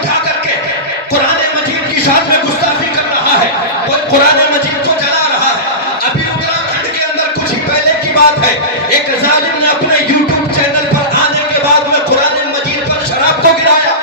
اٹھا کر کے قرآن مجید کی شان میں گستاخی کر رہا ہے، کوئی قرآن مجید کو جلا رہا ہے۔ ابھی اتراکھنڈ کے اندر کچھ ہی پہلے کی بات ہے، ایک ظالم نے اپنے یوٹیوب چینل پر آنے کے بعد میں قرآن مجید پر شراب کو گرایا،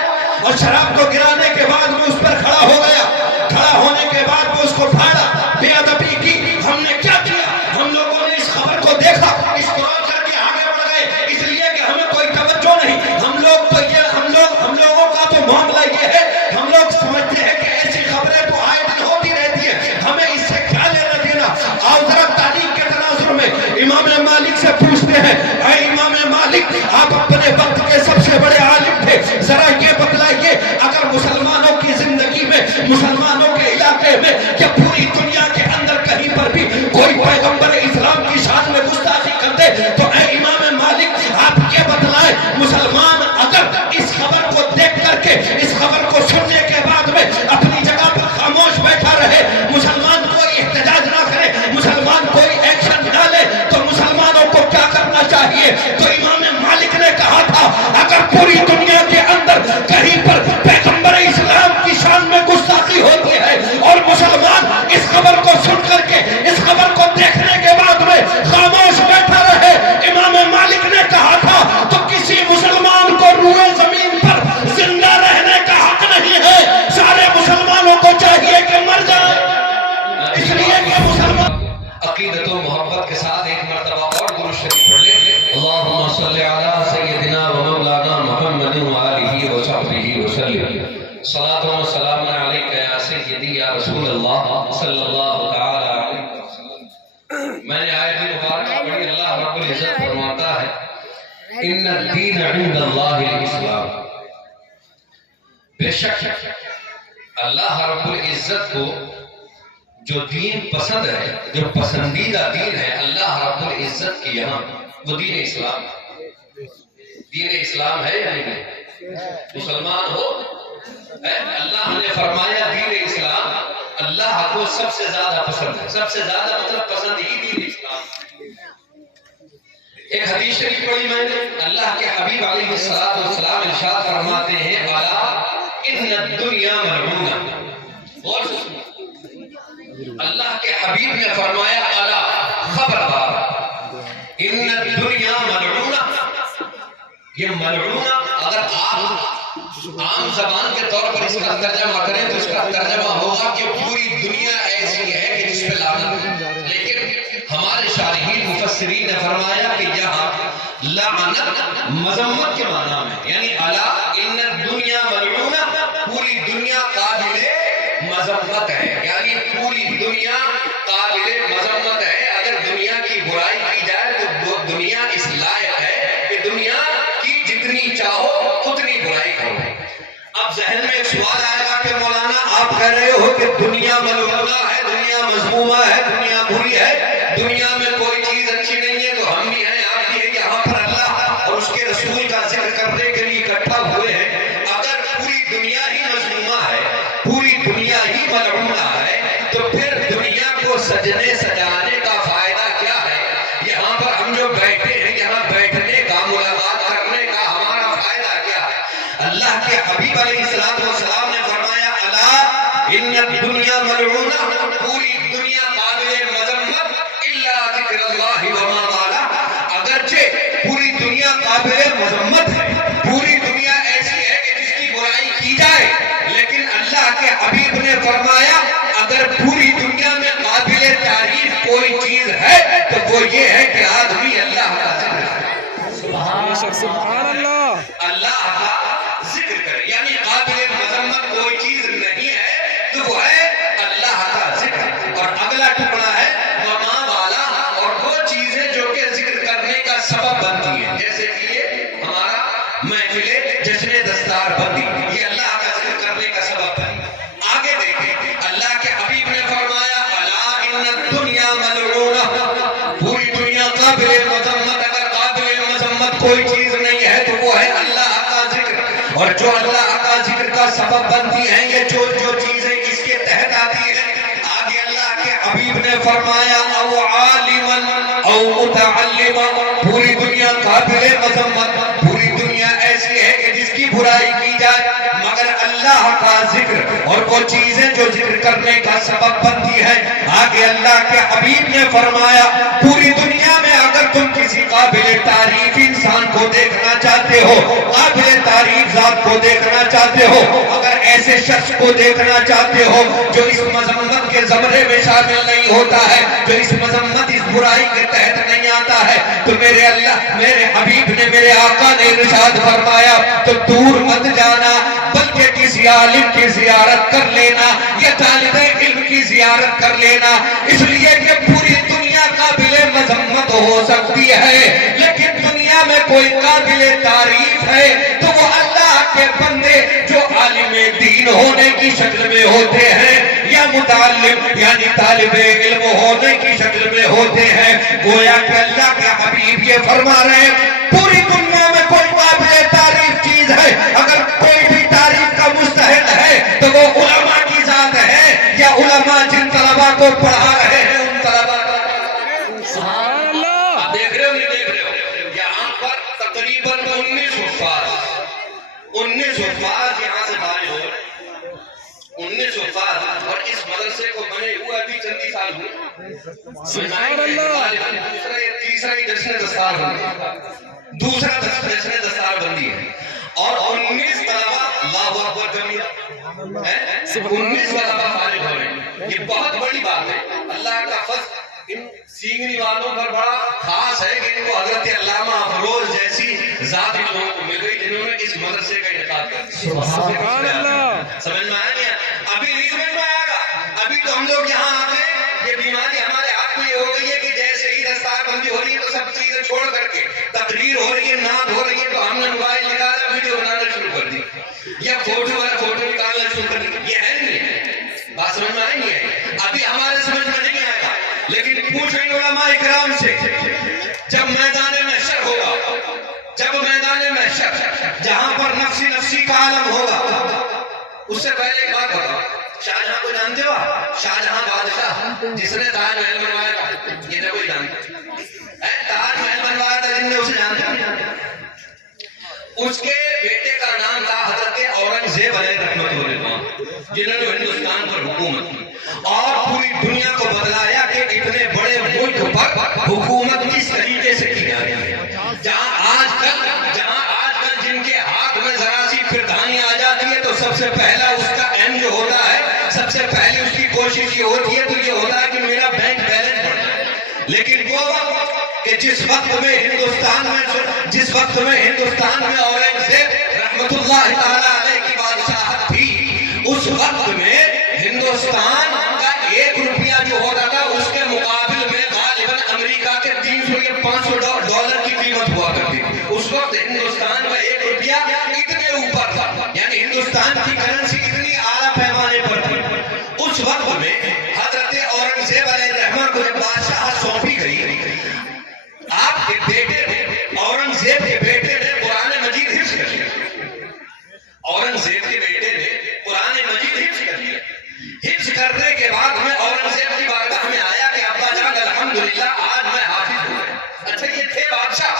اور شراب کو گرانے کے بعد میں اس پر کھڑا ہو گیا۔ کھڑا ہونے کے بعد میں اس کو پھاڑا، بے ادبی کی۔ ہم نے کیا کیا؟ ہم لوگوں نے اس خبر کو دیکھا، اسکرول کر کے آگے بڑھ گئے، اس لیے کہ ہمیں کوئی توجہ نہیں۔ ہم لوگوں کا تو معاملہ یہ ہے، ہم لوگ سمجھتے ہیں کہ ایسی خبریں تو آئے دن ہوتی رہتی ہیں، ہمیں اس سے کیا لینا دینا۔ آؤ ذرا تاریخ کے تناظر میں امام مالک سے پوچھتے ہیں، اے امام مالک، آپ اپنے وقت کے سب سے بڑے عالم تھے، ذرا یہ بتلائیے، اگر مسلمانوں کی زندگی میں، مسلمانوں کے علاقے میں، یا پوری دنیا کے اندر کہیں پر بھی کوئی پیغمبر اسلام کی شان میں گستاخی کر دے تو اے امام مالک آپ یہ بتلائیں، مسلمان اگر اس خبر کو دیکھ کر کے، اس خبر کو سننے کے بعد میں اپنی جگہ پر خاموش بیٹھا رہے، مسلمان کوئی احتجاج نہ کرے، مسلمان کوئی ایکشن ڈالے، تو مسلمانوں کو کیا کرنا چاہیے؟ تو امام مالک نے کہا تھا، اگر پوری دنیا کے اندر کہیں پر پیغمبر اسلام کی شان میں گستاخی ہوتی ہے اور مسلمان اس خبر کو سن کر کے، اس خبر کو دیکھنے کے بعد میں خاموش بیٹھا رہے، امام مالک نے کہا تھا، تو کسی مسلمان کو روئے زمین پر زندہ رہنے کا حق نہیں ہے، سارے مسلمانوں کو چاہیے کہ مر جائے۔ اس لیے کہ مسلمان عقیدت و محبت کے ساتھ ایک مرتبہ اور درود شریف پڑھ لیں۔ اللہم صلی علی سیدنا و مولانا محمد و آلہ و صحبہ وسلم۔ صلاۃ و سلام علیک یا سیدی یا رسول اللہ صلی اللہ تعالی علیہ وسلم۔ میں نے آیت مبارکہ پڑھی، اللہ رب العزت فرماتا ہے، ان الدین عند اللہ الاسلام۔ بے شک اللہ رب العزت کو جو دین پسند ہے، جو پسندیدہ دین ہے اللہ رب العزت کی یہاں، وہ دین اسلام۔ دین اسلام ہے یا نہیں؟ مسلمان ہو، اللہ نے فرمایا دین اسلام اللہ کو سب سے زیادہ پسند ہے، سب سے زیادہ مطلب پسند ہی دین اسلام۔ ایک حدیث شریف پڑھی میں نے، اللہ کے حبیب علیہ السلام ارشاد فرماتے ہیں، الا ان الدنیا ملعونہ۔ اور اللہ کے حبیب نے فرمایا، الا خبردار، ان الدنیا ملعونہ۔ یہ ملعونہ اگر آپ عام زبان کے طور پر اس کا ترجمہ کریں تو اس کا ترجمہ ہوگا کہ پوری دنیا ایسی ہے کہ جس پہ لعنت ہے، لیکن ہمارے شارحین مفسرین نے فرمایا کہ یہاں لعنت مذمت کے معنی میں، یعنی الا ان الدنیا ملعونہ، پوری دنیا قابل مذمت ہے، یعنی پوری دنیا قابل مذمت ہے۔ اگر دنیا کی برائی کی جائے تو وہ دنیا اس لائق ہے کہ دنیا کی جتنی چاہو اتنی برائی کرو۔ اب ذہن میں ایک سوال آئے گا کہ مولانا آپ کہہ رہے ہو کہ دنیا ملعونہ ہے، دنیا مذمومہ ہے، دنیا بری ہے، دنیا میں کوئی چیز اچھی نہیں ہے، تو ہم بھی ہیں، آپ بھی ہیں، یہاں پر اللہ اور اس کے رسول کا ذکر کرنے کے لیے اکٹھا ہوئے ہیں۔ اگر پوری دنیا ہی مذمومہ ہے، پوری دنیا ہی ملعونہ ہے، تو پھر دنیا کو سجنے سجانے کا فائدہ کیا ہے؟ یہاں پر ہم جو بیٹھے ہیں، یہاں بیٹھنے کا، ملاقات کرنے کا ہمارا فائدہ کیا ہے؟ اللہ کے حبیب علیہ السلام نے فرمایا، الا ان الدنیا ملعونہ، پوری دنیا قابل مذمت الا ذکر اللہ وما والا۔ اگرچہ پوری دنیا قابل مذمت ہے، پوری دنیا ایسی ہے کہ جس کی برائی کی جائے، لیکن اللہ کے حبیب نے فرمایا اگر پوری دنیا میں قابل تعریف کوئی چیز ہے تو وہ یہ ہے کہ آدمی اللہ کا ذکر کرے، سبحان اللہ، اللہ کا ذکر کرے، یعنی قابل مذمت کوئی چیز نہیں ہے تو وہ ہے اللہ کا ذکر۔ اور اگلا ٹکڑا ہے وما والا، اور وہ چیزیں جو کہ ذکر کرنے کا سبب بنتی ہیں، جیسے کہ یہ ہمارا محفل جشن دستار بندی، یہ اللہ کا ذکر کرنے کا سبب بنی۔ آگے دیکھیں، اللہ کے حبیب نے فرمایا، الا ان الدنیا ملعونہ، پوری دنیا قابل مذمت، اگر قابل مذمت کوئی چیز نہیں ہے تو وہ ہے اللہ کا ذکر۔ اور جو اللہ کا ذکر کا سبب بنتی ہیں، یہ جو چیزیں اس کے تحت آتی ہیں، آگے اللہ کے حبیب نے فرمایا، او عالما او متعلما، پوری دنیا قابل مذمت، پوری دنیا ایسی ہے کہ جس کی برائی کی جائے، مگر اللہ اللہ کا ذکر اور وہ چیزیں جو ذکر کرنے کا سبب بنتی ہے. آگے اللہ کے حبیب نے فرمایا پوری دنیا میں اگر تم کسی قابل تعریف انسان کو دیکھنا چاہتے ہو, قابل تعریف ذات کو دیکھنا چاہتے ہو, اگر ایسے شخص کو دیکھنا چاہتے ہو جو اس مذمت کے زمرے میں شامل نہیں ہوتا ہے, جو اس مذمت اس برائی کے تحت نہیں آتا ہے, تو میرے اللہ میرے حبیب نے میرے آقا نے ارشاد فرمایا تو دور مت جانا بلکہ کسی عالم کی زیارت کر لینا یا طالب علم کی زیارت کر لینا. اس لیے کہ پوری دنیا قابل مذمت ہو سکتی ہے لیکن دنیا میں کوئی قابل تعریف ہے تو وہ اللہ کے بندے جو عالم دین ہونے کی شکل میں ہوتے ہیں یا متعلم یعنی طالب علم ہونے کی شکل میں ہوتے ہیں. گویا کہ اللہ کے حبیب یہ فرما رہے ہیں پوری دنیا میں کوئی قابل تعریف چیز ہے, اگر کوئی بھی تعریف کا مستحق ہے تو وہ علماء کی ذات ہے یا علماء جن طلباء کو پڑھا رہے ہیں ان طلباء کا. آپ دیکھ رہے ہو نہیں دیکھ رہے ہو, یہاں پر تقریباً 19 حفاظ یہاں سے فارغ ہو رہے ہیں, 19 حفاظ, اور اس مدرسے کو بنے ہوئے ابھی چند سال ہوئے. دوسرا یہ تیسرا ہی جشن دستار بندی, دوسرا جشن دستار بندی ہے, اور 19 طلباء اللہ اکبر جمعیہ 19 طلباء فارغ ہو رہے ہیں. یہ بہت بڑی بات ہے. اللہ کا فضل ان سینگری والوں پر بڑا خاص ہے کہ ان کو حضرت علامہ افروز جیسی ذات لوگوں کو مل گئی جنہوں نے اس مدرسے کا انعقاد کر دیا. سبحان اللہ. سمجھ میں آیا نہیں؟ ابھی نہیں سمجھ میں آئے گا. ابھی تو ہم لوگ یہاں آتے ہیں, یہ بیماری ہمارے ہاتھ میں یہ ہو گئی ہے کہ جیسے ہی دستار بندی ہو رہی ہے تو سب چیزیں چھوڑ کر کے تقریر ہو رہی ہے, نعت ہو رہی ہے, تو ہم نے موبائل نکالا ویڈیو بنانا شروع کر دی یا فوٹو نکالنا شروع کر دی. یہ ہے نہیں, بات سمجھ میں آئی نہیں ہے. ابھی ہمارے سمجھ میں نہیں آئے گا, لیکن پوچھیں علماء اکرام سے جب میدان محشر ہوگا, جب میدان محشر جہاں پر نفسی کا عالم ہوگا, اس سے پہلے ایک بات بتاؤ, شاہجہاں کو جانتے ہو؟ شاہجہاں بادشاہ جس نے تاج محل بنوایا تھا, یہ نہ کوئی جانتا ہے, تاج محل بنوایا تھا جن نے اسے جانتے. اس کے بیٹے کا نام تھا حضرت اورنگزیب علیہ رحمۃ اللہ, جنہوں نے ہندوستان پر حکومت کی اور پوری دنیا کو بتلایا کہ اتنے بڑے ملک پر حکومت کس طریقے سے کی جا رہی ہے. جہاں آج کل جن کے ہاتھ میں ذرا سی پھردانی آ جاتی ہے تو سب سے پہلا اس کا ایم جو ہوتا ہے, سب سے پہلی اس کی کوشش یہ ہوتی ہے تو یہ ہوتا ہے کہ میرا بینک بیلنس بڑھ جائے. لیکن وہ وقت کہ جس وقت میں ہندوستان میں اورنگزیب رحمت اللہ تعالی علیہ کی بادشاہت تھی, اس وقت میں ہندوستان کا 1 روپیہ جو ہوتا تھا اس کے مقابل میں غالباً امریکہ کے 300 یا 500 ڈالر کی قیمت ہوا کرتی تھی. اس وقت ہندوستان کا 1 روپیہ اتنے اوپر تھا, یعنی ہندوستان کی کرنسی اتنی اعلیٰ پیمانے پر تھی. اس وقت میں حضرت اورنگزیب علیہ الرحمہ کو جب بادشاہت سونپی گئی, آپ کے بیٹے نے, اورنگزیب کے بیٹے نے قرآن مجید حفظ کر لیا. اورنگزیب کے بیٹے نے قرآن مجید حفظ کر لیا. حفظ کرنے کے بعد میں اورنگزیب کی بارگاہ میں آیا کہ ابا جان الحمدللہ آج میں حافظ ہوں. اچھا یہ تھے بادشاہ,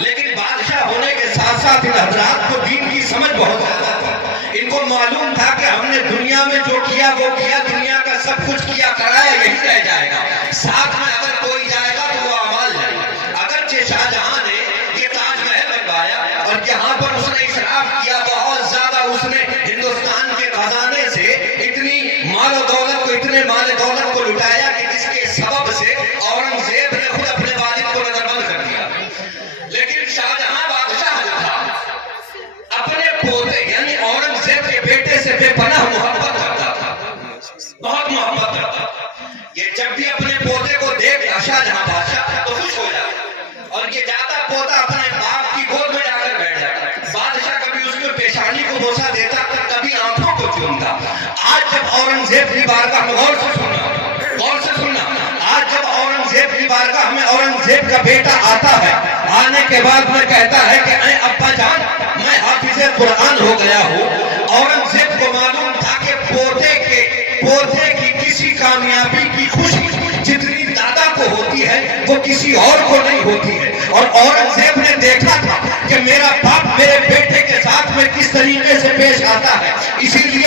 لیکن بادشاہ ہونے کے ساتھ ساتھ ان حضرات کو دین کی سمجھ بہت زیادہ تھی. ان کو معلوم تھا کہ ہم نے دنیا میں جو کیا وہ کیا, دنیا کا سب کچھ کیا کرایا یہی رہ جائے گا, ساتھ میں اگر کوئی جائے گا تو وہ اعمال جائے گا. اگرچہ شاہجہاں نے یہ تاج محل بنوایا اور یہاں پر اس نے اسراف کیا بہت زیادہ, اس نے ہندوستان کے خزانے سے اتنی مال و دولت کو لٹایا کہ جس کے سبب سے اورنگزیب نے خود اپنے والد کو نظر بند کر دیا. لیکن شاہجہاں بادشاہ جو تھا اپنے پوتے یعنی اورنگزیب کے بیٹے سے بے پناہ محبت کرتا تھا, بہت محبت کرتا تھا. یہ جب بھی اپنے پوتے کو دیکھتا شاہجہاں بادشاہ تو خوش ہو جاتا, اور یہ جاتا پوتا اپنے باپ کی گود میں جا کر بیٹھ جاتا. بادشاہ کبھی اس میں پیشانی کو بوسہ دیتا, کبھی آنکھوں کو چومتا. آج جب اورنگزیب کی بارگاہ میں غور سے سننا, آج جب اورنگزیب کی بارگاہ میں اورنگزیب کا بیٹا آتا ہے, آنے کے بعد میں کہتا ہے کہ اے ابا جان میں حافظ قرآن ہو گیا ہوں. اورنگزیب کو معلوم تھا کہ پوتے کی کسی کامیابی کی خوشی جتنی دادا کو ہوتی ہے وہ کسی اور کو نہیں ہوتی ہے. اور اورنگزیب نے دیکھا تھا کہ میرا باپ میرے بیٹے کے ساتھ میں کس طریقے سے پیش آتا ہے, اسی لیے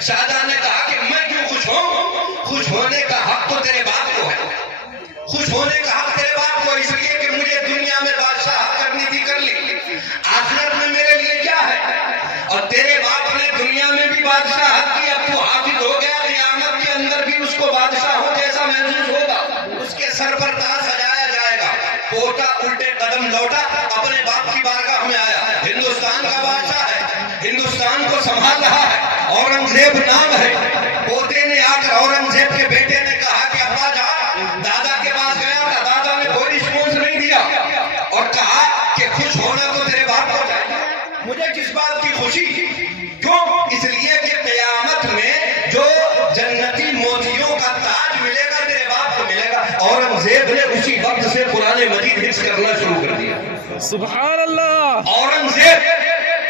شاہجہاں نے کہا کہ میں کیوں خوش ہوں؟ خوش ہونے کا حق تو تیرے باپ کو ہے، خوش ہونے کا حق تیرے باپ کو، اس لیے کہ مجھے دنیا میں بادشاہ کرنی تھی، کر لی، آخرت میں میرے لیے کیا ہے؟ اور تیرے باپ نے دنیا میں بھی بادشاہ کی، اب تو حافظ ہو گیا، قیامت کے اندر بھی اس کو بادشاہ ہو جیسا محسوس ہوگا، اس کے سر پر تاج سجایا جائے گا۔ پوتا الٹے قدم لوٹا، اپنے باپ کی بارگاہ میں آیا، ہندوستان کا بادشاہ ہے، ہندوستان کو سنبھال رہا ہے، اورنگزیب نام ہے۔ پوتے نے آ کر اورنگزیب کے بیٹے نے کہا کہ ابا جان، دادا کے پاس گیا تھا، دادا نے کوئی رسپانس نہیں دیا، اور کہا کہ خوش ہونا تو تیرے باپ کو چاہیے، مجھے کس بات کی خوشی؟ کیوں؟ اس لیے کہ قیامت میں جو جنتی موتیوں کا تاج ملے گا تیرے باپ کو ملے گا۔ اورنگزیب نے اسی وقت سے قرآن مجید حفظ کرنا شروع کر دیا۔ سبحان اللہ۔ اورنگزیب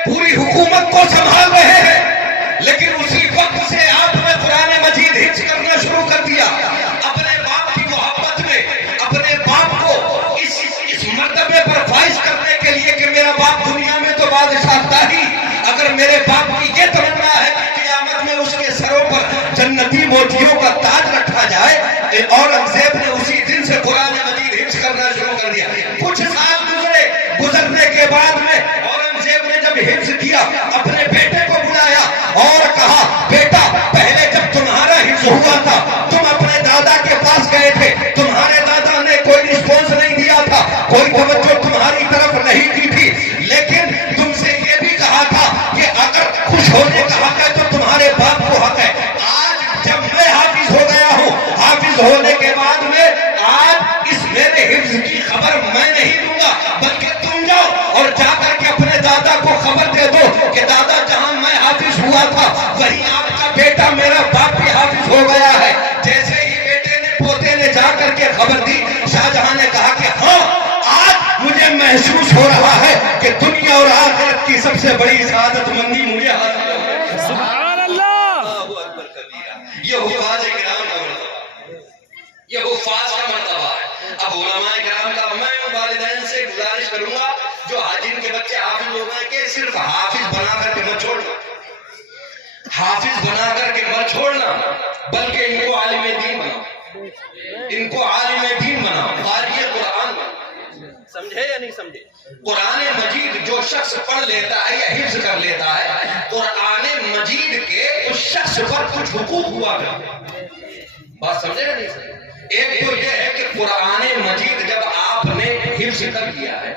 پوری حکومت کو سنبھال رہے ہیں، لیکن اسی وقت سے آپ نے قرآن مجید حفظ کرنا شروع کر دیا۔ اپنے باپ کی محبت میں اپنے باپ کو اس مرتبے پر فائز کرنے کے لیے کہ میرا باپ دنیا میں تو بادشاہ تھا ہی، اگر میرے باپ کی یہ تمنا ہے کہ قیامت میں اس کے سروں پر جنتی موتیوں کا تاج رکھا جائے، اورنگزیب نے اسی دن سے قرآن مجید حفظ کرنا شروع کر دیا۔ کچھ سال گزرنے کے بعد میں اورنگزیب نے جب حفظ کیا، اپنے بیٹے کو بلایا اور کہا بیٹا، پہلے جب تمہارا حفظ ہوا تھا تم اپنے دادا کے پاس گئے تھے، تمہارے دادا نے کوئی رسپانس نہیں دیا تھا، کوئی توجہ تمہاری طرف نہیں کی تھی، لیکن تم سے یہ بھی کہا تھا کہ اگر خوش ہونے کا حق ہے تو تمہارے باپ کو حق ہے۔ آج جب میں حافظ ہو گیا ہوں، حافظ ہونے کے بعد میں آج اس میرے حفظ کی خبر میں نہیں دوں گا، بلکہ تم جاؤ اور جا کر کے اپنے دادا کو خبر دے دو کہ دادا جہاں میں حافظ ہوا تھا وہیں آپ کا بیٹا میرا باپ بھی حافظ ہو گیا ہے۔ جیسے ہی بیٹے نے پوتے نے جا کر کے خبر دی، شاہجہاں نے کہا کہ ہاں، آج مجھے محسوس ہو رہا ہے کہ دنیا اور آخرت کی سب سے بڑی سعادت مندی مجھے حاصل ہے۔ سبحان اللہ۔ یہ حفاظ کرام کا مرتبہ، یہ حفاظ کا مرتبہ ہے۔ اب علماء کرام کا میں والدین سے گزارش کروں گا جو جن کے بچے حافظ ہو گئے کہ صرف حافظ بنا کر کے مت چھوڑنا، حافظ بنا کر کے مت چھوڑنا، بلکہ ان کو عالم دین بناؤ، ان کو عالم دین بناؤ، قاری قرآن بناؤ۔ سمجھے یا نہیں سمجھے؟ قرآن مجید جو شخص پڑھ لیتا ہے یا حفظ کر لیتا ہے، قرآن مجید کے اس شخص پر کچھ حقوق ہوا کرتے ہیں۔ بات سمجھے یا نہیں سمجھے؟ ایک تو یہ ہے کہ قرآن مجید جب آپ نے حفظ کر لیا ہے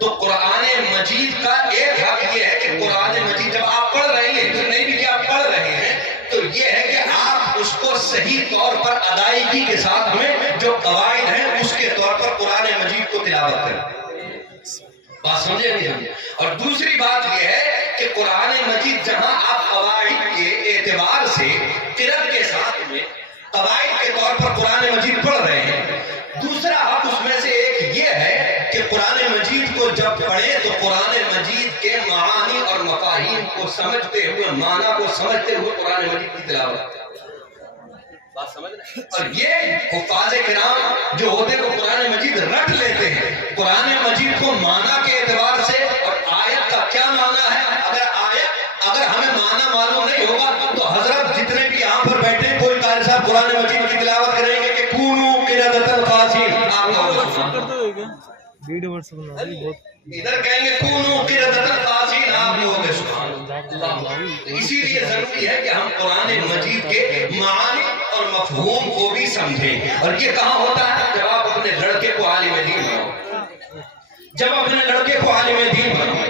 تو قرآن مجید کا ایک حق یہ ہے کہ قرآن مجید جب آپ پڑھ رہے ہیں تو نہیں بھی کہ آپ پڑھ رہے ہیں، تو یہ ہے کہ آپ اس کو صحیح طور پر ادائیگی کے ساتھ میں جو قواعد ہیں اس کے طور پر قرآن مجید کو تلاوت کریں۔ بات سمجھے نہیں؟ اور دوسری بات یہ ہے کہ قرآن مجید جہاں آپ قواعد کے اعتبار سے قرأت کے ساتھ میں قواعد کے طور پر قرآن مجید پڑھ رہے ہیں، دوسرا حق اس میں سے ایک یہ ہے کہ قرآن مجید کو جب پڑھیں تو قرآن مجید کے معانی اور مفاہیم کو سمجھتے ہوئے، معنی کو سمجھتے ہوئے قرآن مجید کی تلاوت۔ بات سمجھ رہے ہیں؟ اور یہ حفاظ کرام جو ہوتے ہیں وہ قرآن مجید رکھ لیتے ہیں، قرآن مجید کو معنی کے اعتبار سے اور آیت کا کیا معنی ہے، اگر ہمیں معنی معلوم نہیں ہوگا تو حضرت جتنے بھی یہاں پر بیٹھے کوئی قاری صاحب قرآن مجید کی تلاوت کریں گے کہ کونوا قردۃ خاسئین، آپ لوگ ادھر کہیں گے کونوا قردۃ خاسئین، آپ لوگ سبحان اللہ۔ اسی لیے ضروری ہے کہ ہم قرآن مجید کے معانی اور مفہوم کو بھی سمجھیں۔ اور یہ کہاں ہوتا ہے؟ جب آپ اپنے لڑکے کو عالم دین بناؤ، جب اپنے لڑکے کو عالم دین بناؤ،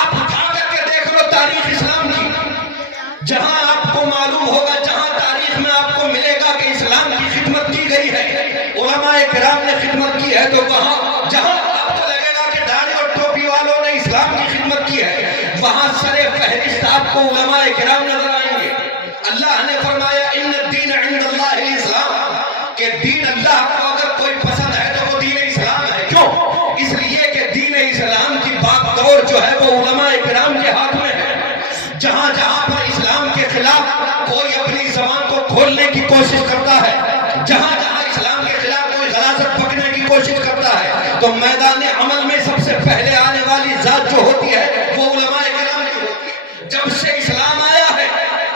آپ اٹھا کر کے دیکھ لو تاریخ اسلام کی، جہاں آپ کو معلوم ہوگا، جہاں تاریخ میں آپ کو ملے گا کہ اسلام کی خدمت کی گئی ہے، علماء کرام نے خدمت کی ہے، تو وہاں جہاں آپ کو لگے گا کہ داڑھی اور ٹوپی والوں نے اسلام کی خدمت کی ہے، وہاں سر فہرست آپ کو علماء کرام نظر آئیں گے۔ اللہ نے فرمایا ان الدین عند اللہ الاسلام، کہ دین اللہ کو اگر کوئی پسند ہے تو وہ دین اسلام ہے۔ کیوں؟ اس لیے کہ دین اسلام کی باغ دور جو ہے وہ علماء کرام کے ہاتھ میں ہے۔ جہاں جہاں پر اسلام کے خلاف کوئی اپنی زبان کو کھولنے کی کوشش کرتا ہے، جہاں جہاں اسلام کے خلاف کوئی غلاظت پکڑنے کی کوشش کرتا ہے، تو میدان عمل میں سب سے پہلے آنے والی ذات جو ہوتی ہے وہ علماء کرام کی ہوتی ہے۔ جب سے اسلام آیا ہے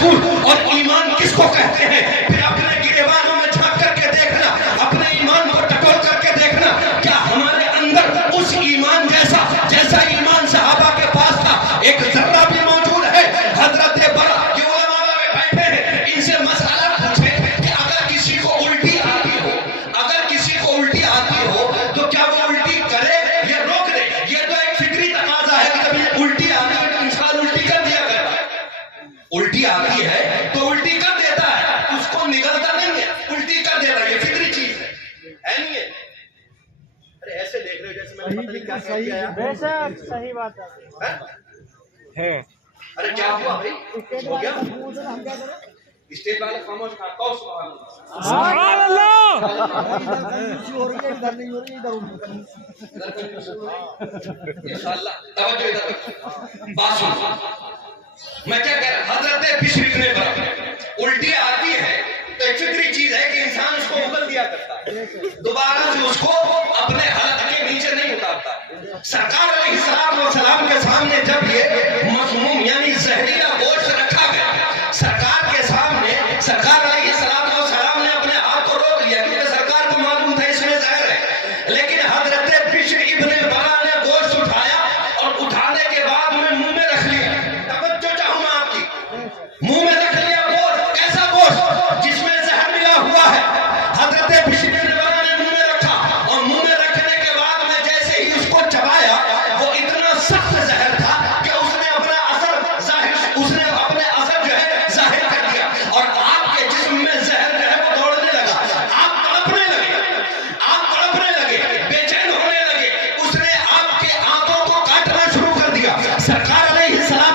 رسول اور ایمان کس کو کہتے ہیں، پھر اپنے گریبانوں میں جھانک کر کے دیکھنا، اپنے ایمان کو ٹٹول کر کے دیکھنا، کیا ہمارے اندر اس ایمان جیسا ایمان صحابہ کے پاس تھا ایک ذرہ بھی موجود ہے؟ حضرت برا یہ علماء بیٹھے ہیں، ان سے مسئلہ پوچھیں کہ اگر کسی کو الٹی آتی ہو، اگر کسی کو الٹی آتی ہو تو کیا وہ الٹی کرے یا روک دے؟ یہ تو ایک فطری تقاضا ہے کہ جب الٹی آتی ہے تو انسان الٹی کر دیا کرتا ہے، الٹی آتی ہے تو الٹی کر دیتا ہے، اس کو نگلتا نہیں ہے، الٹی کر دیتا ہے، یہ فطری چیز ہے نہیں ہے؟ ارے ایسے دیکھ رہے ہو جیسے میں نے پتہ نہیں کیا کہہ دیا یار۔ صحیح بات ہے ارے کیا ہوا بھائی، ہو گیا؟ اسٹیج والے خاموش کھا تو سبحان اللہ۔ سبحان انشاءاللہ توجہ ادھر بات سن، میں کیا کہہ رہا، حضرت بشر ابن برا الٹی آتی ہے تو ایک فطری چیز ہے کہ انسان اس کو اگل دیا کرتا ہے، دوبارہ سے اس کو اپنے حلق کے نیچے نہیں اتارتا۔ سرکار علیہ السلام کے سامنے جب یہ مسموم یعنی زہریلا گوشت رکھا گیا، سرکار کے سامنے سرکار علیہ السلام نے اپنے ہاتھ کو روک لیا کیونکہ سرکار کو معلوم تھا اس میں زہر ہے، لیکن حضرت بشر ابن برا نے گوشت اٹھایا اور اٹھانے کے بعد میں منہ میں رکھ لیا۔ توجہ چاہوں میں آپ کی، منہ میں رکھ لیا گوشت، ایسا گوشت جس میں زہر ملا ہوا ہے۔ حضرت بشر ابن برا نے منہ میں رکھا اور منہ میں رکھنے کے بعد میں جیسے ہی اس کو چبایا وہ اتنا سخت زہر تھا کہ اس نے اپنے اثر جو ہے ظاہر کر دیا اور آپ کے جسم میں زہر جو ہے وہ دوڑنے لگا، آپ تڑپنے لگے، بے چین ہونے لگے، اس نے آپ کے آنکھوں کو کاٹنا شروع کر دیا۔ سرکار علیہ السلام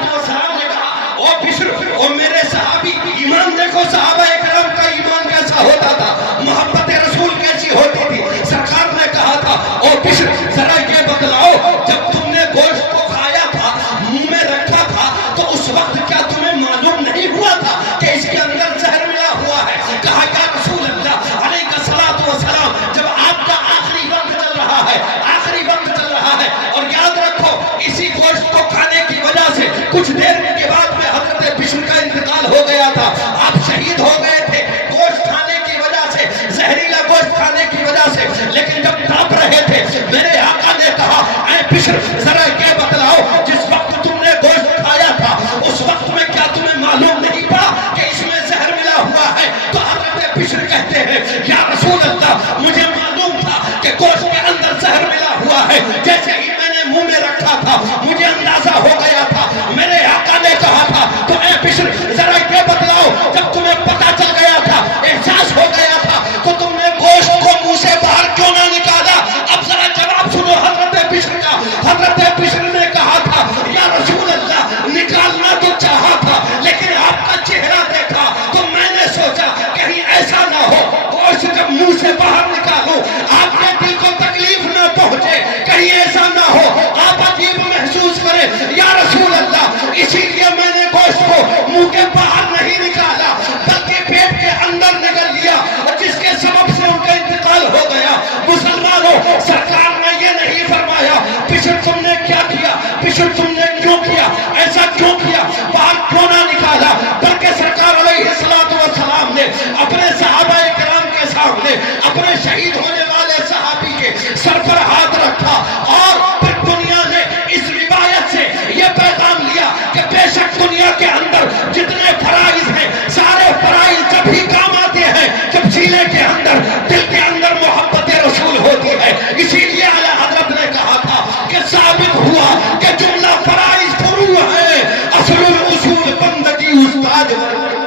نے کہا، او بشر، او میرے صحابی، ایمان دیکھو صحابہ کرام کا ایمان کیسا ہوتا تھا، محبت رسول کیسی ہوتی تھی۔ سرکار نے کہا تھا، او بشر ذرا یہ بتلاؤ جب تم نے گوشت کو کھایا تھا، منہ میں رکھا تھا تو اس وقت کیا تمہیں معلوم نہیں ہوا تھا کہ اس کے اندر زہر ملا ہوا ہے؟ کہا یا رسول اللہ علیہ الصلوۃ والسلام، جب آپ کا آخری وقت چل رہا ہے اور یاد رکھو اسی گوشت کو کھانے کی وجہ سے کچھ دیر کے بعد میں حضرت بشر کا انتقال ہو گیا تھا، آپ شہید ہو گئے تھے گوشت کھانے کی وجہ سے، زہریلا گوشت کھانے کی وجہ سے، لیکن جب تڑپ رہے تھے میرے آقا نے کہا، اے بشر ذرا یہ بتلاؤ جس وقت تم نے گوشت کھایا تھا اس وقت میں کیا تمہیں معلوم نہیں پڑا کہ اس میں زہر ملا ہوا ہے؟ تو حضرت بشر کہتے ہیں، یا رسول اللہ مجھے معلوم تھا کہ گوشت کے اندر زہر ملا ہوا ہے، جیسے ہی میں نے منہ میں رکھا تھا مجھے اندازہ ہو گیا تھا۔ میرے آقا نے کہا تھا، تو اے بشر ذرا یہ بتلاؤ جب تمہیں پتا چل گیا تھا، احساس ہو گیا تھا، تو تم نے گوشت کو منہ سے باہر کیوں نہ نکالا؟ اب ذرا جواب سنو حضرت بشر کا۔ حضرت بشر نے کہا تھا، یا رسول اللہ نکالنا تو چاہا تھا لیکن آپ کا چہرہ دیکھا تو میں نے سوچا کہیں ایسا نہ ہو گوشت جب منہ سے باہر نکالوں آپ کے دل کو تکلیف نہ پہنچے، کہیں ایسا نہ ہو آپ عجیب محسوس کریں۔ یا رسول اللہ اسی لیے میں نے گوشت کو منہ کے باہر نہیں نکالا بلکہ پیٹ کے اندر نگل لیا، اور جس کے سبب سے ان کا انتقال ہو گیا۔ مسلمانوں، سرکار نے یہ نہیں فرمایا بشر تم نے کیا کیا، بشر تم نے کیوں کیا، ایسا کیوں کیا، باہر کیوں نہ نکالا، بلکہ سرکار علیہ السلام نے اپنے صحابہ کرام کے سامنے اپنے شہید ہونے والے صحابی کے سر پر ہاتھ رکھا، اور پھر دنیا نے اس روایت سے یہ پیغام لیا کہ بے شک دنیا کے اندر جتنے فرائض ہیں سارے فرائض جب ہی کام آتے ہیں جب سینے کے اندر دل کے اندر محبت رسول ہوتی ہے۔ اسی لیے اعلیٰ حضرت نے کہا تھا کہ ثابت ہوا کہ جملہ فرائض فروع ہے، اصل الاصول بندگی استاد ہے۔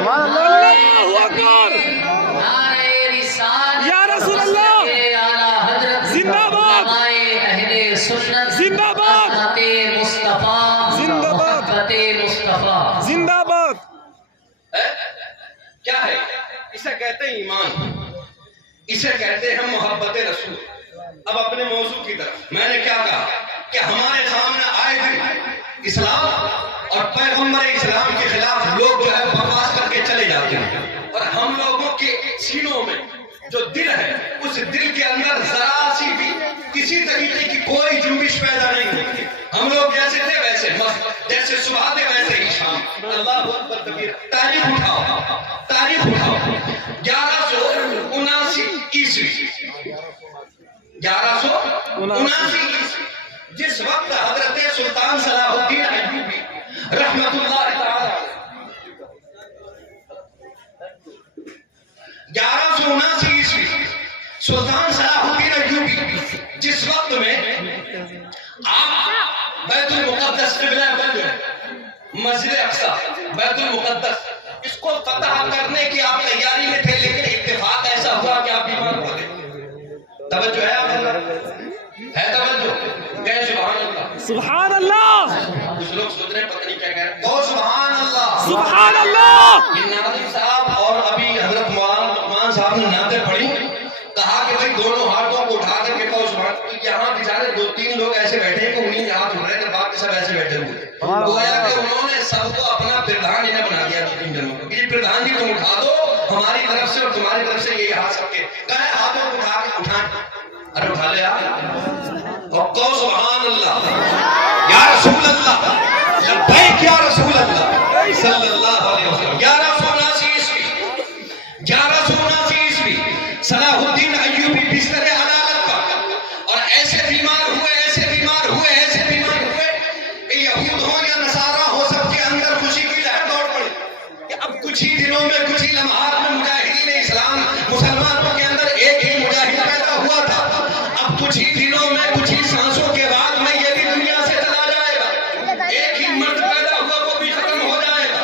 اللہ اکبر، نعرہ رسالت یا رسول اللہ، اعلیٰ حضرت زندہ باد، علماء اہل سنت، زندہ باد، محبت مصطفیٰ، زندہ باد، محبت مصطفیٰ، زندہ باد۔ کیا ہے اسے کہتے ہیں ایمان، اسے کہتے ہیں محبت رسول۔ اب اپنے موضوع کی طرف میں نے کیا کہا کہ ہمارے سامنے آئے دن اسلام اور پیغمبر اسلام کے خلاف لوگ جو ہے بکواس کر کے چلے جاتے ہیں، اور ہم لوگوں کے سینوں میں جو دل ہے اس دل کے اندر ذرا سی بھی کسی طریقے کی کوئی جنبش پیدا نہیں ہوئی. ہم لوگ جیسے تھے ویسے، جیسے صبح تھے ویسے ہی شام. اللہ اکبر کبیر. تاریخ اٹھاؤ، تاریخ اٹھاؤ. 1179 عیسوی، 1179 عیسوی، جس وقت حضرت سلطان صلاح الدین ایوبی رحمت اللہ تعالی 1179 عیسوی سلطان صلاح الدین ایوبی جس وقت میں آپ بیت المقدس قبلہ بن گئے، مسجد اقصی بیت المقدس، اس کو فتح کرنے کی آپ تیاری میں تھے، لیکن اتفاق ایسا ہوا کہ آپ بیمار ہو گئے. توجہ ہے آپ ہے توجہ کہ سبحان اللہ، سبحان اللہ، کچھ لوگ سوچ رہے ہیں پتہ نہیں کیا کہہ رہے ہیں. تو سبحان اللہ، سبحان اللہ. یہ ناظم صاحب اور ابھی حضرت مولانا صاحب نے نعتیں پڑھی، کہا کہ بھائی دونوں ہاتھوں کو اٹھا کر کے کہو سبحان. یہاں بیچارے 2-3 لوگ ایسے بیٹھے ہیں کہ انہیں کے ہاتھ اٹھ رہے تھے، باقی سب ایسے بیٹھے ہوئے. گویا کہ انہوں نے سب کو اپنا پردھان انہیں بنا دیا 2-3 جنوں کو. یہ پردھان جی تم اٹھا دو ہماری طرف سے اور تمہاری طرف سے یہ ہاتھ سب کے. کہے ہاتھوں کو اٹھا کے اٹھائیں. ارے اٹھا لے آپ اور کہو سبحان اللہ یا رسول اللہ، لبیک یا رسول اللہ صلی اللہ علیہ وسلم. 1179 عیسوی، 1179 عیسوی صلاح الدین ایوبی بستر عدالت پر، اور ایسے بیمار ہوئے، ایسے بیمار ہوئے، ایسے بیمار ہوئے کہ یہود ہوں یا نصارہ ہو، سب کے اندر خوشی کی لہر دوڑ پڑی کہ اب کچھ ہی دنوں میں، کچھ ہی لمحات میں مجاہدین اسلام مسلمانوں کے اندر ایک ہی مجاہد پیدا ہوا تھا. اب کچھ ہی دنوں میں، کچھ ہی سانسوں کے بعد میں یہ بھی دنیا سے چلا جائے گا. ایک ہی مرد پیدا ہوا وہ بھی ختم ہو جائے گا.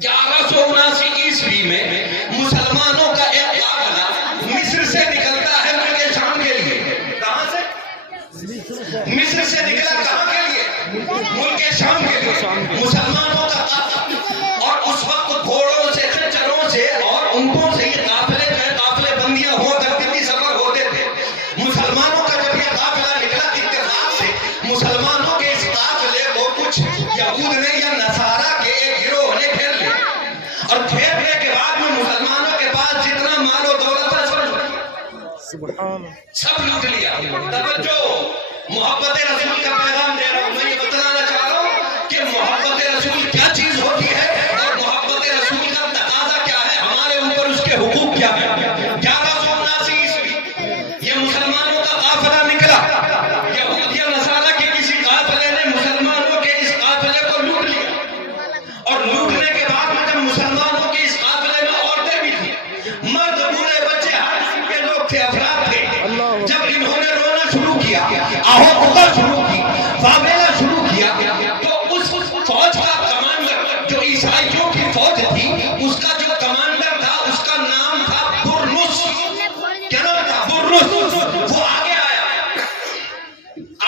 1179 عیسوی میں مسلمانوں کا ایک قافلہ مصر سے نکلتا ہے ملک شام کے لیے. کہاں سے؟ مصر سے نکلا کہاں کے لیے؟ ملک شام کے لیے. مسلمانوں کا قافلہ، اور اس وقت گھوڑوں سے، خچروں سے اور اونٹوں سے یہ قافلے بندیاں ہوا کرتی تھی، سفر ہوتے تھے. مسلمانوں کا جب یہ قافلہ نکلا، اتفاق سے مسلمانوں کے اس قافلے کو کچھ یہود نے یا نصارہ کے ایک گروہ نے گھیر لیا، اور گھیرنے کے بعد میں مسلمانوں کے پاس جتنا مال و دولت ہے سب لوٹ لیا. توجہ، محبت رسول کا پیغام دے رہا ہوں. میں یہ بتلانا چاہ رہا ہوں کہ محبت رسول کیا چیز ہوتی ہے اور محبت رسول کا تقاضا کیا ہے، ہمارے اوپر اس کے حقوق کیا ہے. 1179 عیسوی یہ مسلمانوں کا قافلہ نکلا. یہود یا نصارہ کے کسی قافلے نے مسلمانوں کے اس قافلے کو لوٹ لیا، اور لوٹنے کے بعد میں جب مسلمانوں کے اس قافلے میں عورتیں بھی تھیں، مرد، بوڑھے، بچے، ہر قسم کے لوگ تھے، افراد تھے. جب انہوں نے رونا شروع کیا، آہو پکار شروع کی، واویلا شروع کیا، تو اس فوج کا کمانڈر جو عیسائیوں کی فوج تھی، اس کا جو کمانڈر تھا اس کا نام تھا برنس. کیا نام تھا؟ برنس. وہ آگے آیا،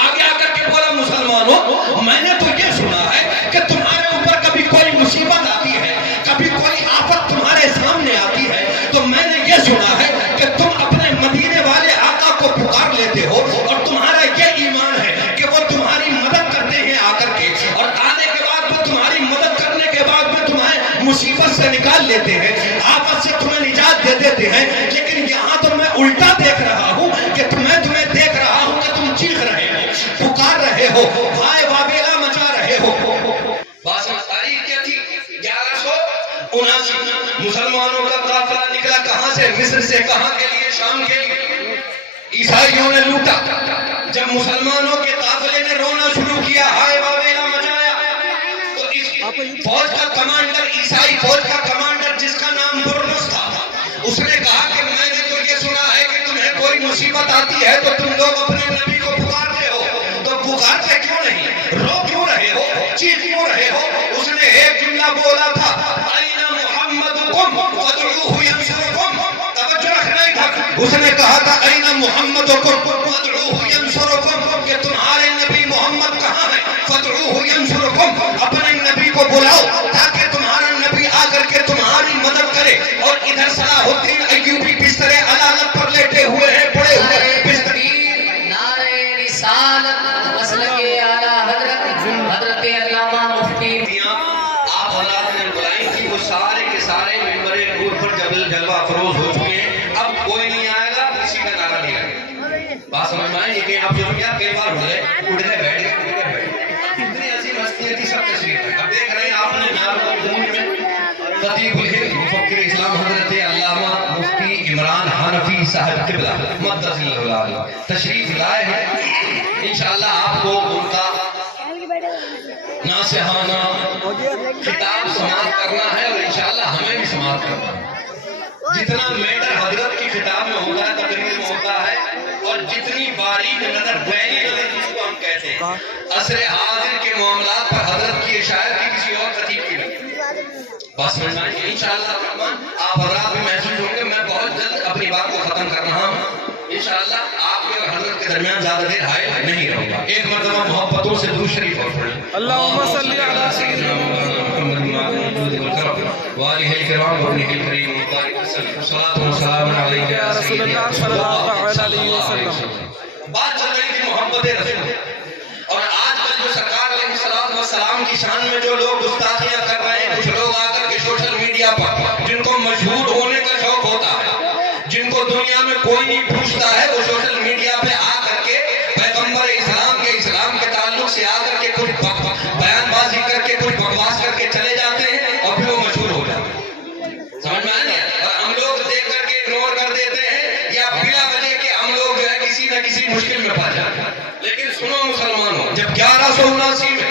آگے آ کر کے بولا مسلمانوں، میں نے تو یہ سنا ہے کہ تمہارے اوپر کبھی کوئی مصیبت آتی ہے، کبھی کوئی آفت تمہارے سامنے آتی ہے، تو میں نے یہ سنا ہے کہ تم اپنے مدینے والے آقا کو پکار لیتے ہو، اور تمہارا یہ ایمان ہے کہ وہ تمہاری مدد کرتے ہیں آ کر کے، اور آنے کے بعد وہ تمہاری مدد کرنے کے بعد میں تمہیں مصیبت سے نکال لیتے ہیں، آفت سے تمہیں نجات دے دیتے ہیں. لیکن یہاں تو میں الٹا دیکھ رہا ہوں کہ تمہیں دیکھ رہا ہوں کہ تم چیخ رہے ہو، پکار رہے ہو، وائے واویلا مچا رہے ہو. بات تاریخ کیا تھی؟ 1179 مسلمانوں کا قافلہ نکلا. کہاں سے؟ مصر سے. کہاں کے لیے؟ شام کے لیے. عیسائیوں نے لوٹا. جب مسلمانوں کے قافلے نے رونا شروع کیا، ہائے واویلا مچایا، تو اس فوج کا کمانڈر، عیسائی فوج کا کمانڈر جس کا نام برنس تھا، اس نے کہا کہ میں نے تو یہ سنا ہے کہ تمہیں کوئی مصیبت آتی ہے تو تم لوگ اپنے نبی کو پکارتے ہو، تو پکارتے کیوں نہیں؟ رو کیوں رہے ہو؟ چیخ کیوں رہے ہو؟ اس نے ایک جملہ بولا تھا، اَيْنَ مُحَمَّدُكُمْ فَادْعُوهُ يَنْصُرُكُمْ. توجہ رکھنا ہی تھا. اس نے کہا تھا اَيْنَ مُحَمَّدُكُمْ فَادْعُوهُ يَنْصُرُكُمْ، کہ تمہارے نبی محمد کہاں ہیں؟ فَادْعُوهُ يَنْصُرُكُمْ، اپنے نبی کو بلاؤ تاکہ تمہارا نبی آ کر کے تمہاری مدد کرے. اور ادھر صلاح الدین ایوبی بستر عدالت پر لیٹے ہوئے ہیں، پڑے ہوئے ہیں. نعرہ رسالت مسلک اعلیٰ حضرت علامہ مفتی. آپ حضرات نے بلائیں کہ وہ سارے کے سارے ممبر نور پر جلوہ افروز ہو چکے ہیں. اب کوئی نہیں آئے گا، کسی کا نعرہ نہیں آئے گا. بات سمجھ میں آئی کہ آپ جو کیا کئی بار ہو گئے اٹھ گئے بیٹھ گئے اٹھ گئے بیٹھ گئے اتنی ایسی مستیاں کی سب تشریف ہے. اب دیکھ رہے ہیں آپ نے نارمل میں خطیب الہند مفکر اسلام حضرت علامہ مفتی عمران حنفی صاحب قبلہ مقدس اللہ تشریف لائے ہیں. انشاءاللہ آپ کو ان کا ناصحانہ خطاب سماعت کرنا ہے اور انشاءاللہ ہمیں بھی سماعت کرنا ہے. جتنا میٹر حضرت کی خطاب میں ہوتا ہے تقریر میں ہوتا ہے اور جتنی باریک نظر پہلی نظر جس کو ہم کہتے ہیں عصر حاضر کے معاملات پر حضرت کی اشارت کی کسی اور خطیب کی نہیں. بس سمجھنا ہے انشاءاللہ الرحمن آپ حضرات بھی محسوس ہوں گے. میں بہت جلد اپنی بات کو ختم کر رہا ہوں. انشاءاللہ آپ کے اور حضرت کے درمیان زیادہ دیر حائل نہیں رہوں گا. ایک مرتبہ محبتوں سے درود شریف اور پڑھیں. اللہم صلی علی سیدنا محمد وآلہ الکرام وابنہ الکریم وبارک وسلم والصلاۃ والسلام علیک یا رسول اللہ صلی اللہ علیہ وسلم. بات چل رہی تھی محبت رسول اور آج کل جو سرکار علیہ الصلوۃ والسلام کی شان میں جو لوگ گستاخیاں کر رہے ہیں, کچھ لوگ آ کر کے سوشل میڈیا پر جن کو مشہور ہونے کا شوق ہوتا ہے, جن کو دنیا میں کوئی نہیں پوچھتا ہے, وہ سوشل میڈیا پہ آ کر کے پیغمبر اسلام کے تعلق سے آ کر کے کچھ بیان بازی کر کے کچھ بکواس کر کے چلے جاتے ہیں اور پھر وہ مشہور ہو جاتے ہیں. سمجھ میں آیا؟ اور ہم لوگ دیکھ کر کے اگنور کر دیتے ہیں یا بلا وجہ کہ ہم لوگ جو ہے کسی نہ کسی مشکل میں پا جاتے ہیں. لیکن سنو مسلمانوں, جب 1179 میں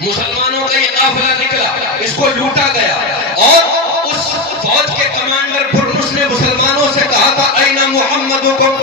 مسلمانوں کا یہ قافلہ نکلا, اس کو لوٹا گیا اور اس فوج کے کمانڈر پرنس نے مسلمانوں سے کہا تھا اینا محمدکم,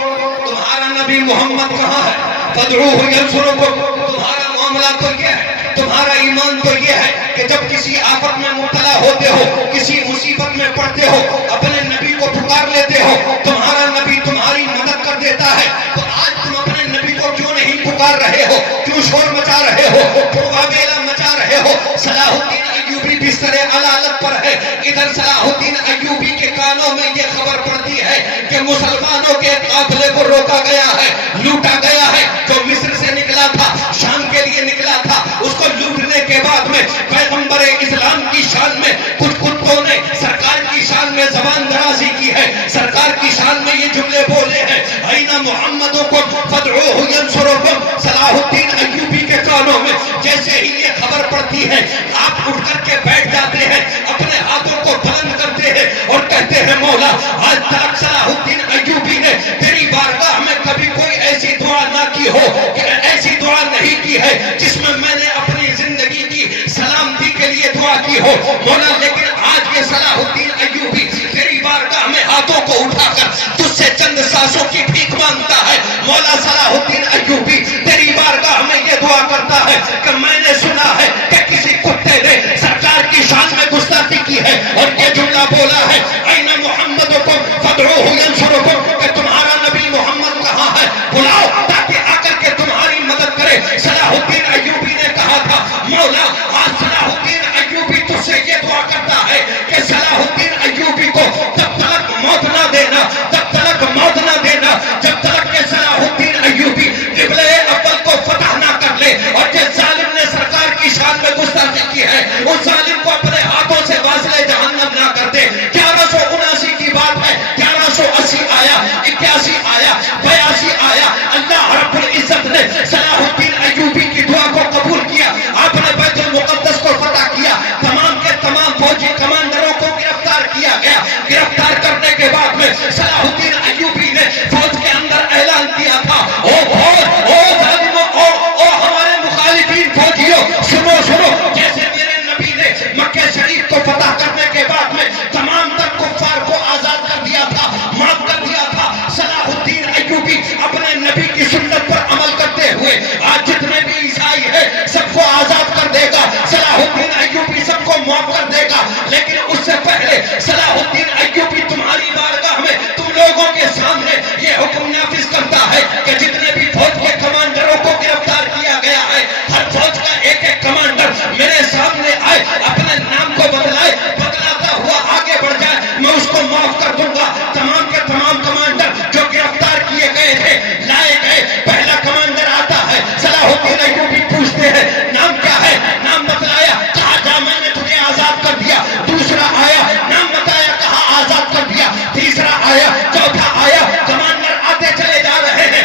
تمہارا نبی محمد کہاں ہے؟ فدعوہ ینصرکم, تمہارا معاملہ تو یہ ہے, تمہارا ایمان تو یہ ہے کہ جب کسی آفت میں مبتلا ہوتے ہو, کسی مصیبت میں پڑتے ہو, اپنے نبی کو پکار لیتے ہو, تمہارا نبی تمہاری مدد کر دیتا ہے. تو آج تم اپنے نبی کو کیوں نہیں پکار رہے ہو, کیوں شور مچا رہے ہو, کیوں واویلا مچا رہے ہو؟ صلاح الدین ایوبی بستر علالت پر ہے. ادھر صلاح الدین ایوبی کے کانوں میں یہ خبر پڑتی ہے کہ مسلمانوں کے قافلے کو روکا گیا ہے, لوٹا گیا ہے. جو مصر سے نکلا تھا, شام کے لیے نکلا تھا, اس کو لوٹنے کے بعد میں پیغمبر اسلام کی شان میں کچھ کتوں نے سرکار کی شان میں زبان درازی کی ہے, سرکار کی شان میں یہ جملے بولے ہیں اینا محمدکم فدعوہ ینصرکم. صلاح الدین ایوبی کے کانوں میں جیسے ہی یہ خبر پڑتی ہے, آپ اٹھ کر کے بیٹھ جاتے ہیں, اپنے ہاتھوں کو بلند کرتے ہیں اور کہتے ہیں مولا, آج تک صلاح الدین ایوبی نے تیری بارگاہ میں کبھی کوئی ایسی دعا نہ کی ہو, کہ ایسی دعا نہیں کی ہے جس میں میں نے اپنی زندگی کی سلامتی کے لیے دعا کی ہو مولا. لیکن آج یہ صلاح الدین ایوبی تیری بارگاہ میں ہاتھوں کو اٹھا کر تجھ سے چند سانسوں کی بھیک مانگتا ہے مولا. صلاح الدین ایوبی تیری بارگاہ میں یہ دعا کرتا ہے کہ میں نے سنا ہے کہ کسی کتے نے سرکار کی شان میں گستاخی کی ہے اور یہ جملہ بولا ہے اینا محمدکم فدعوہ ینصرکم, کہ تمہارا نبی محمد کہاں ہے, بلاؤ تاکہ آ کر کے تمہاری مدد کرے. صلاح الدین ایوبی نے کہا تھا مولا, آج صلاح الدین ایوبی تجھ سے یہ دعا کرتا ہے کہ صلاح الدین ایوبی کو جب تلک موت نہ دینا, جب تلک موت نہ دینا, جب تلک کہ صلاح الدین ایوبی قبلہ اول کو فتح نہ کر لے, اور جس ظالم نے سرکار کی شان میں گستاخی کی ہے اس ظالم کو اپنے ہاتھوں سے واصل جہنم نہ کر دے. 1179 کی بات ہے, 1180 آیا, 81 آیا, 82 آیا, اللہ رب العزت نے صلاح الدین ایوبی کی دعا کو قبول کیا. آپ نے بیت المقدس کو فتح کیا, تمام کے تمام فوجی کمانڈروں کو گرفتار کیا گیا. گرفتار کرنے کے بعد میں صلاح الدین ایوبی نے فوج کے اندر اعلان کیا تھا, ہمارے مخالفین فوجیوں سنو, جیسے میرے نبی نے مکہ شریف کو فتح کرنے کے بعد میں تمام تر کفار کو آزاد کر دیا تھا, معاف کر دیا تھا, صلاح الدین ایوبی اپنے نبی کی سنت پر عمل کرتے ہوئے آج جتنے بھی عیسائی ہیں سب کو آزاد کر دے گا. صلاح الدین ایوبی سب کو معاف کر دے گا. لیکن اس سے پہلے صلاح الدین ایوبی تمہاری بارگاہ میں تم لوگوں کے سامنے یہ حکم نافذ کرتا ہے کہ جتنے بھی فوج کے کمانڈروں کو گرفتار کیا گیا ہے, ہر فوج کا ایک ایک کمانڈر میرے سامنے آئے, اپنے نام کو بتلائے, بتلاتا ہوا آگے بڑھ جائے, میں اس کو معاف کر دوں گا. تمام کے تمام کمانڈر جو گرفتار کیے گئے تھے لائے گئے. پہلا کمانڈر آتا ہے, صلاح الدین ایوبی پوچھتے ہیں نام کیا ہے, نام بتلایا, کہا جا میں نے تجھے آزاد کر دیا. دوسرا آیا, نام بتایا, کہا آزاد کر دیا. تیسرا آیا, چوتھا آیا, کمانڈر آتے چلے جا رہے ہیں.